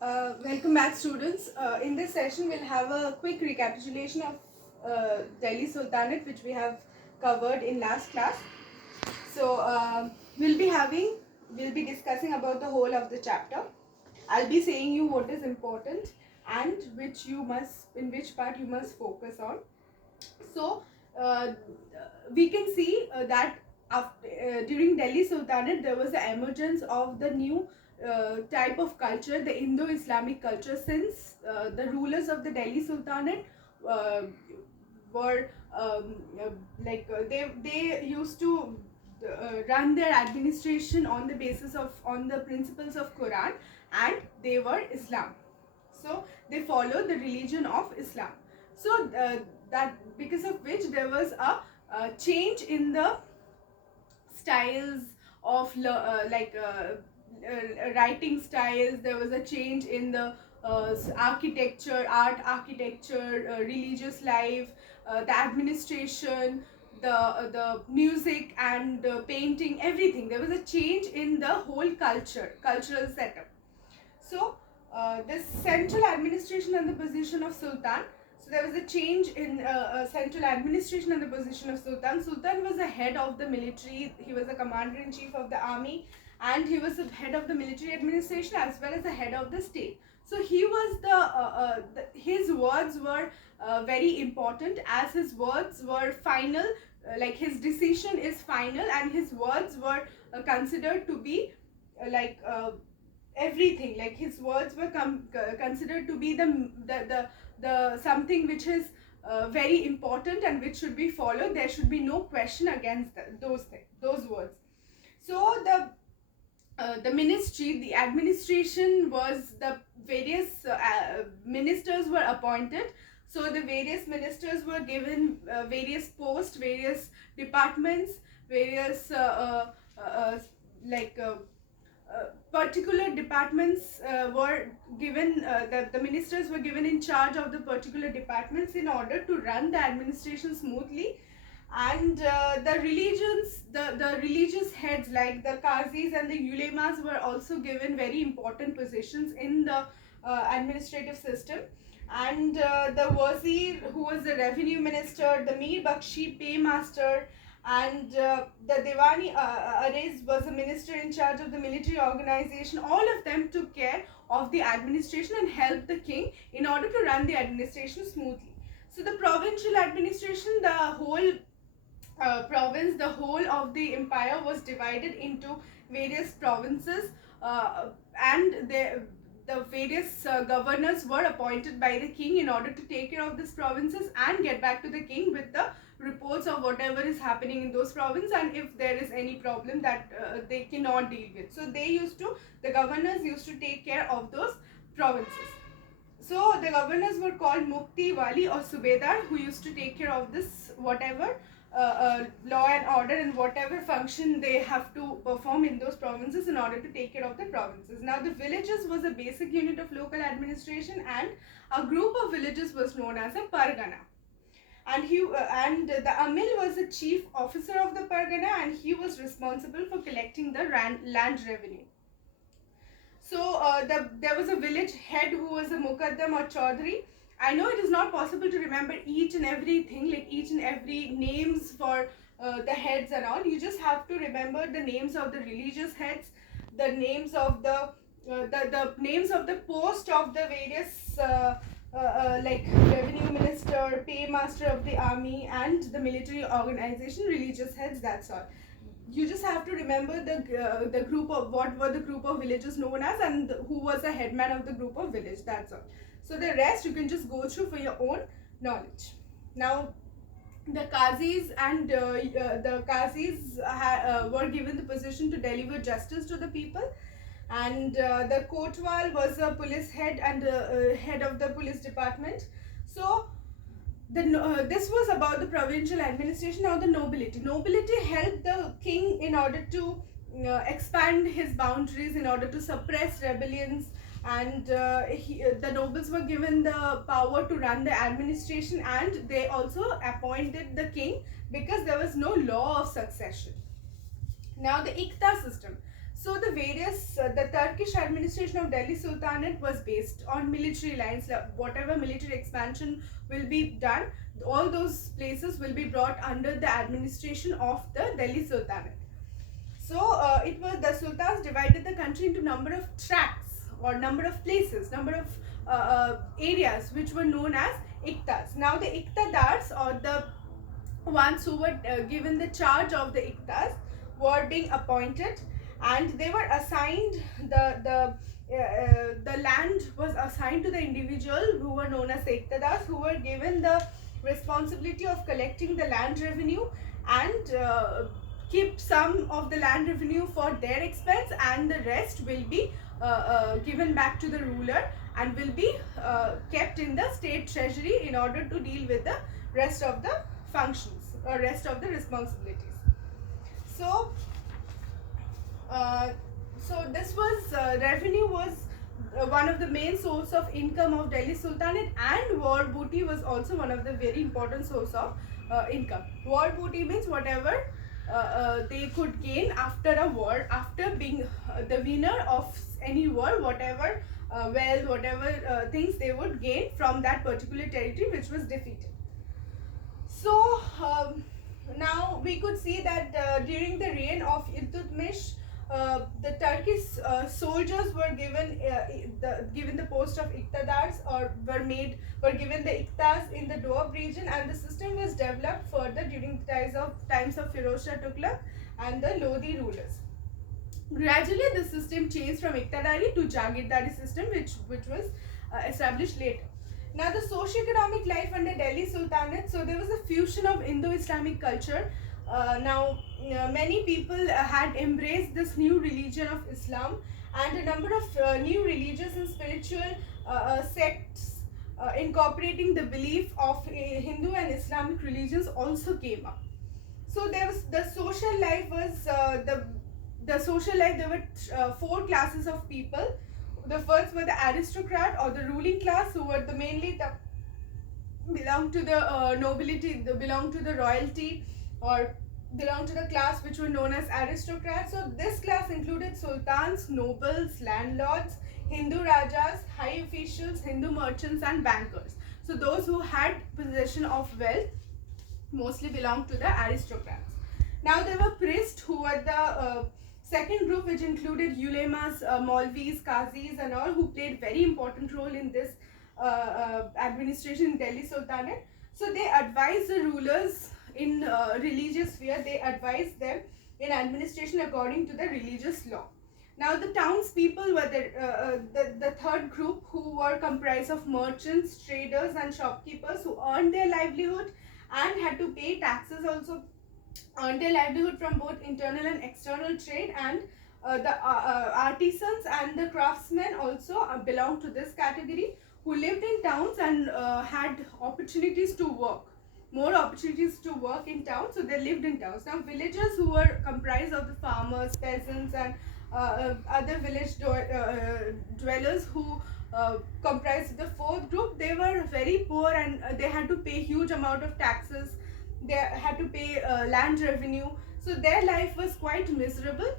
Welcome back, students. In this session, we'll have a quick recapitulation of Delhi Sultanate, which we have covered in last class. So, we'll be discussing about the whole of the chapter. I'll be saying you what is important and in which part you must focus on. So, we can see that during Delhi Sultanate, there was the emergence of the new type of culture, the Indo-Islamic culture, since the rulers of the Delhi Sultanate uh, were they used to run their administration on the basis of on the principles of Quran, and they were Islam. So they followed the religion of Islam. So that because of which there was a change in the styles of writing styles. There was a change in the art architecture, religious life, the administration, the music and painting, everything. There was a change in the whole cultural setup. So the central administration and the position of Sultan. So there was a change in central administration and the position of Sultan. Sultan was the head of the military. He was the commander-in-chief of the army, and he was the head of the military administration as well as the head of the state. So he was his words were very important, as his words were final. Like his decision is final, and his words were considered to be like everything. Like his words were considered to be the something which is very important and which should be followed. There should be no question against those words. So the ministry, the administration, was the various ministers were appointed. So the various ministers were given various posts, various departments, various particular departments were given. The ministers were given in charge of the particular departments in order to run the administration smoothly. And the religious heads like the qazis and the ulemas were also given very important positions in the administrative system. And the wazir, who was the revenue minister, the Mir Bakshi paymaster, and the Devani Arez was a minister in charge of the military organization. All of them took care of the administration and helped the king in order to run the administration smoothly. So the provincial administration, the whole province, the whole of the empire was divided into various provinces, and the various governors were appointed by the king in order to take care of these provinces and get back to the king with the reports of whatever is happening in those provinces, and if there is any problem that they cannot deal with. So the governors used to take care of those provinces. So the governors were called Mukti, Wali or Subedar, who used to take care of this whatever law and order and whatever function they have to perform in those provinces in order to take care of the provinces. Now the villages was a basic unit of local administration, and a group of villages was known as a Pargana. And the Amil was the chief officer of the Pargana, and he was responsible for collecting the land revenue. So there was a village head who was a Mukaddam or Chaudhry. I know it is not possible to remember each and everything, like each and every names for the heads and all. You just have to remember the names of the religious heads, the names of the names of the post of the various like revenue minister, paymaster of the army, and the military organization, religious heads. That's all. You just have to remember the group of what were the group of villages known as, and who was the headman of the group of village. That's all. So the rest you can just go through for your own knowledge. Now the qazis and were given the position to deliver justice to the people, and the kotwal was a police head and head of the police department. So this was about the provincial administration. Now the nobility helped the king in order to expand his boundaries, in order to suppress rebellions, and the nobles were given the power to run the administration, and they also appointed the king because there was no law of succession. Now the Ikta system. So the Turkish administration of Delhi Sultanate was based on military lines. Whatever military expansion will be done, all those places will be brought under the administration of the Delhi Sultanate. So it was the sultans divided the country into number of tracts or number of places, number of areas which were known as iktas. Now the iktadars, or the ones who were given the charge of the iktas, were being appointed, and they were assigned the land was assigned to the individual who were known as iktadars, who were given the responsibility of collecting the land revenue and keep some of the land revenue for their expense, and the rest will be given back to the ruler and will be kept in the state treasury in order to deal with the rest of the functions or rest of the responsibilities. So this was revenue was one of the main source of income of Delhi Sultanate, and war booty was also one of the very important source of income. War booty means whatever they could gain after a war, after being the winner of any war, whatever wealth, whatever things they would gain from that particular territory which was defeated. So now we could see that during the reign of Iltutmish, the Turkish soldiers were given the post of iktadars, or were given the iktas in the Doab region, and the system was developed further during the times of Firoz Shah Tughlaq and the Lodi rulers. Gradually, the system changed from iktadari to jagirdari system, which was established later. Now, the socio-economic life under Delhi Sultanate, so there was a fusion of Indo-Islamic culture. Many people had embraced this new religion of Islam, and a number of new religious and spiritual sects incorporating the belief of Hindu and Islamic religions also came up. So there was the social life was the social life. There were four classes of people. The first were the aristocrat or the ruling class, who were mainly belong to the nobility, belong to the royalty, or belong to the class which were known as aristocrats. So this class included sultans, nobles, landlords, Hindu rajas, high officials, Hindu merchants, and bankers. So those who had possession of wealth mostly belonged to the aristocrats. Now there were priests, who were the second group, which included ulemas, Maulvis, Qazis, and all, who played very important role in this administration in Delhi Sultanate. So they advised the rulers in religious sphere. They advised them in administration according to the religious law. Now the townspeople were the third group, who were comprised of merchants, traders, and shopkeepers, who earned their livelihood and had to pay taxes also, earned their livelihood from both internal and external trade, and the artisans and the craftsmen also belong to this category, who lived in towns and had opportunities to work, more opportunities to work in towns, so they lived in towns. Now villagers, who were comprised of the farmers, peasants, and other village dwellers, who comprised the fourth group, they were very poor, and they had to pay huge amount of taxes. They had to pay land revenue, so their life was quite miserable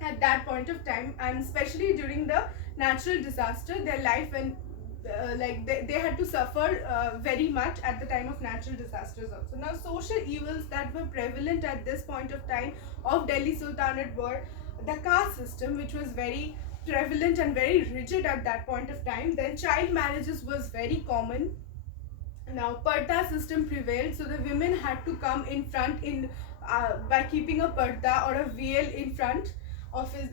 at that point of time, and especially during the natural disaster, their life went they had to suffer very much at the time of natural disasters also. Now social evils that were prevalent at this point of time of Delhi Sultanate were the caste system, which was very prevalent and very rigid at that point of time. Then child marriages was very common. Now parda system prevailed, so the women had to come in front by keeping a parda or a veil in front of his.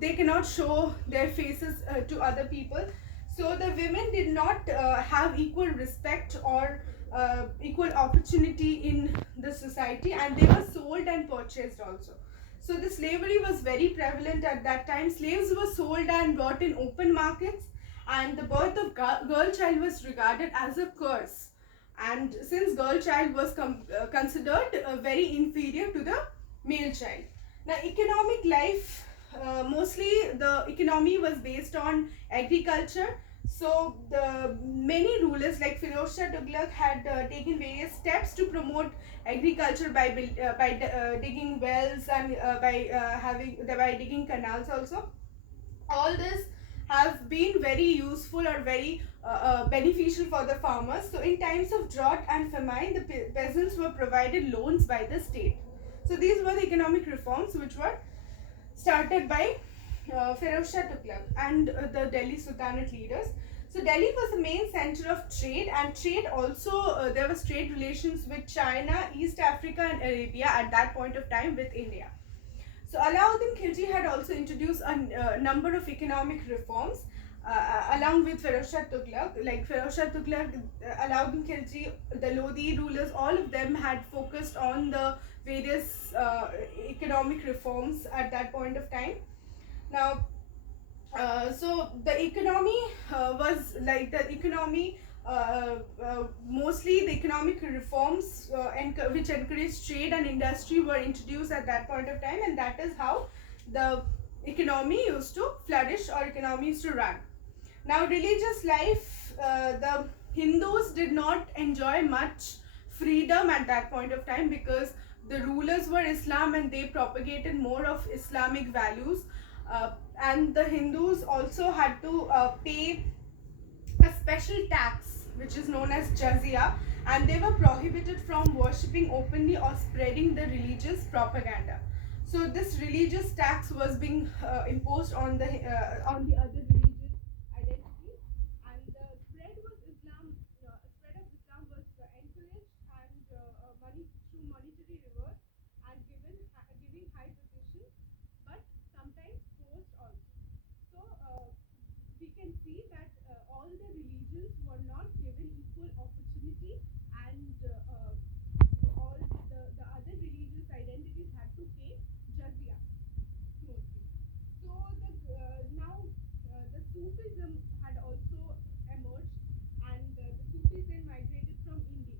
They cannot show their faces to other people. So the women did not have equal respect or equal opportunity in the society, and they were sold and purchased also. So the slavery was very prevalent at that time. Slaves were sold and bought in open markets, and the birth of girl child was regarded as a curse. And since girl child was considered very inferior to the male child. Now economic life, mostly the economy was based on agriculture. So the many rulers like Firoz Shah Tughlaq had taken various steps to promote agriculture by digging wells and by digging canals also. All this have been very useful or very beneficial for the farmers. So in times of drought and famine, the peasants were provided loans by the state. So these were the economic reforms which were started by Feroz Shah Tughlaq and the Delhi Sultanate leaders. So Delhi was the main center of trade, and trade also there was trade relations with China, East Africa, and Arabia at that point of time with India. So Alauddin Khilji had also introduced a number of economic reforms along with Feroz Shah Tughlaq. Like Feroz Shah Tughlaq, Alauddin Khilji, the Lodi rulers, all of them had focused on the various economic reforms at that point of time. Now, so the economy was like the economy mostly the economic reforms which encouraged trade and industry were introduced at that point of time, and that is how the economy used to flourish or economy used to run. Now, religious life, the Hindus did not enjoy much freedom at that point of time because the rulers were Islam and they propagated more of Islamic values. And the Hindus also had to pay a special tax which is known as jizya, and they were prohibited from worshipping openly or spreading the religious propaganda. So this religious tax was being imposed on the other religious identities, and the spread of Islam was encouraged and money through monetary reward and giving high position, but sometimes forced also. So we can see that all the religions were not given equal opportunity, and all the other religious identities had to pay jizya mostly. So now the Sufism had also emerged, and the Sufis then migrated from India,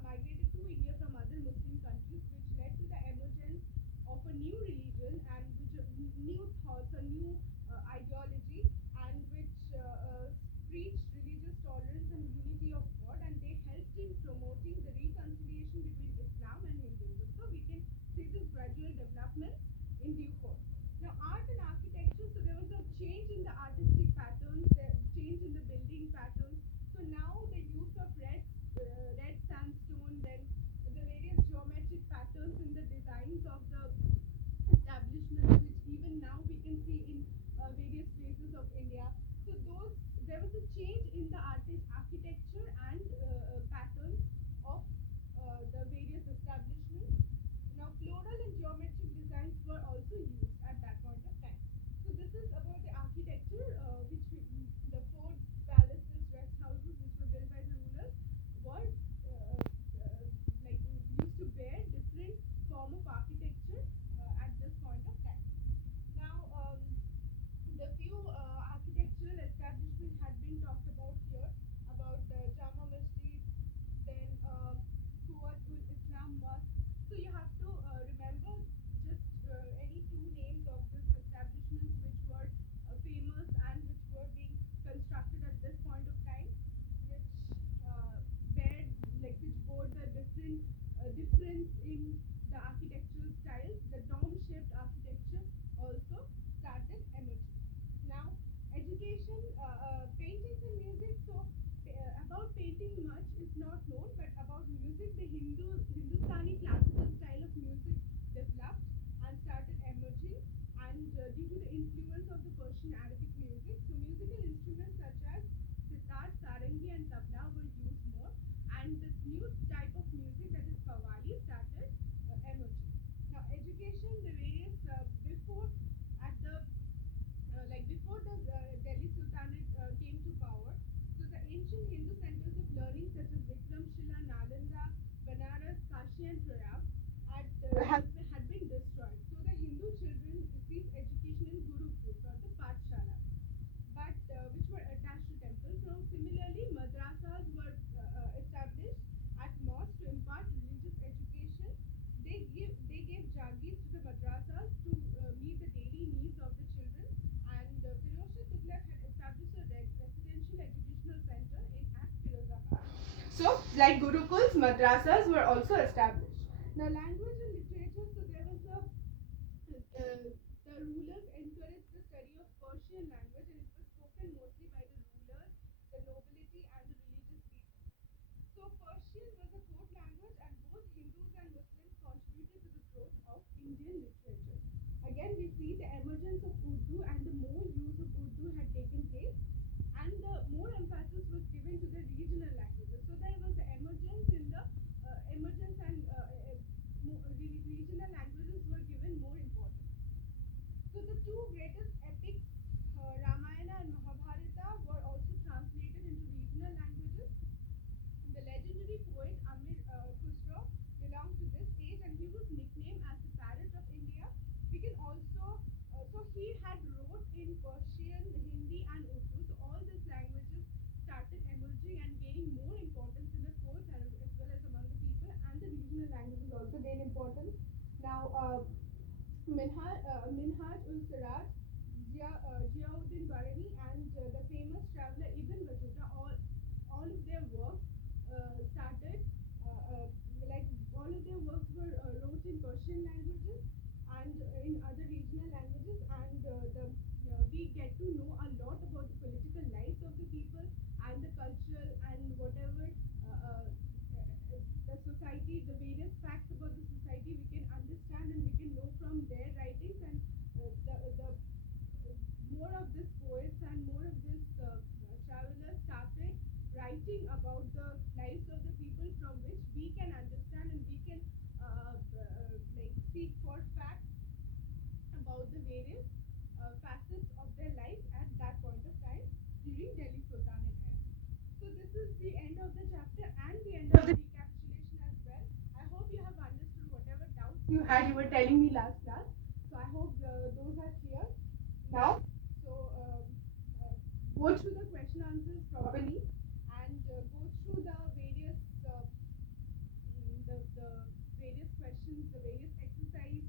migrated to India from other Muslim countries, which led to the emergence of a new religion and which new thoughts, a new ideology, and which preached religious tolerance and unity of God, and they helped in promoting the reconciliation between Islam and Hinduism. So we can see this gradual development in due course. Now, art and architecture, so there was a change in the artistic patterns, the change in the building patterns. So now the use of red sandstone, then the various geometric patterns in the designs of the establishments, which even now we can see in various places of India. So there was a change in the architecture and patterns of the various establishments. Now, floral and geometric designs were also used at that point of time. So this is about the architecture, the forts, palaces, rest houses, which were built by the rulers, were like used to bear different form of architecture at this point of time. Now, the few architectural establishments had been talked about here, about Jama Masjid, then Quwwatul Islam Mosque. So you have to remember just any two names of these establishments which were famous and which were being constructed at this point of time, which bear which bore the difference in the architectural styles. The dome-shaped architecture also started emerging. Now, education, paintings and music. So, about painting much is not known, but about music, the Hindustani classical style of music developed and started emerging, and due to the influence of the Persian Arabic music, so musical instruments such as sitar, sarangi, and tabla were used more, and this new type of music, that is qawwali, started emerging. Now, education, the various before at the before the Delhi Sultanate came to power, so the ancient Hindu centers of learning such as Vikramshila, Nalanda, Banaras, Kashi, and Prayag had been destroyed. So the Hindu children received education in Gurukuls or the Pathshala, but which were attached to temples. Now, similarly, madrasas were established at mosques to impart religious education. They gave jagis to the madrasas to meet the daily needs of the children, and Firoz Shah Tughlaq had established a residential residential educational center at Firozabad. So, like Gurukuls, madrasas were also established. Now, language and literature, so there was the rulers encouraged the study of Persian language, and it was spoken mostly by the rulers, the nobility, and the religious people. So Persian was a court language, and both Hindus and Muslims contributed to the growth of Indian literature. Again, we see the emergence of Urdu, and the more use of Urdu had taken place, and the more emphasis was given to the regional languages. So there was the emergence in the emergence, and regional languages were given more importance. So the two greatest epics, Ramayana and Mahabharata, were also translated into regional languages. The legendary poet Amir Khusro belonged to this stage, and he was nicknamed as the parrot of India. We can also, so he had wrote in Persian, Hindi, and Urdu. So all these languages started emerging and gaining more importance in the courts as well as among the people, and the regional languages also gained importance. Now, Minhaj ul Siraj, Ziauddin Barani, and the famous traveler Ibn Battuta, all of their works started like all of their works were wrote in Persian languages and in other regional languages, and we get to know a lot about the political lives of the people and the cultural and whatever the society, the various facts about the society we can understand and we can know from their writings, and the more of these poets and more of these travelers started writing about the lives of the people from which we can understand and we can like seek for facts about the various facets of their life at that point of time during Delhi Sultanate era. So this is the end of the chapter and the end of the recapitulation as well. I hope you have understood whatever doubts you had. You were telling me last class. So I hope those are clear now. So go through the question answers properly and go through the various the various questions, the various exercise,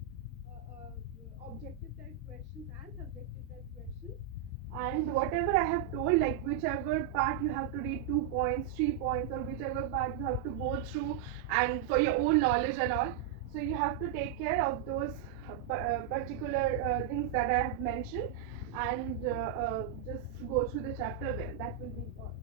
objective type questions and subjective type questions. And whatever I have told, like whichever part you have to read 2 points, 3 points, or whichever part you have to go through and for your own knowledge and all. So you have to take care of those particular things that I have mentioned, and just go through the chapter well. That will be all.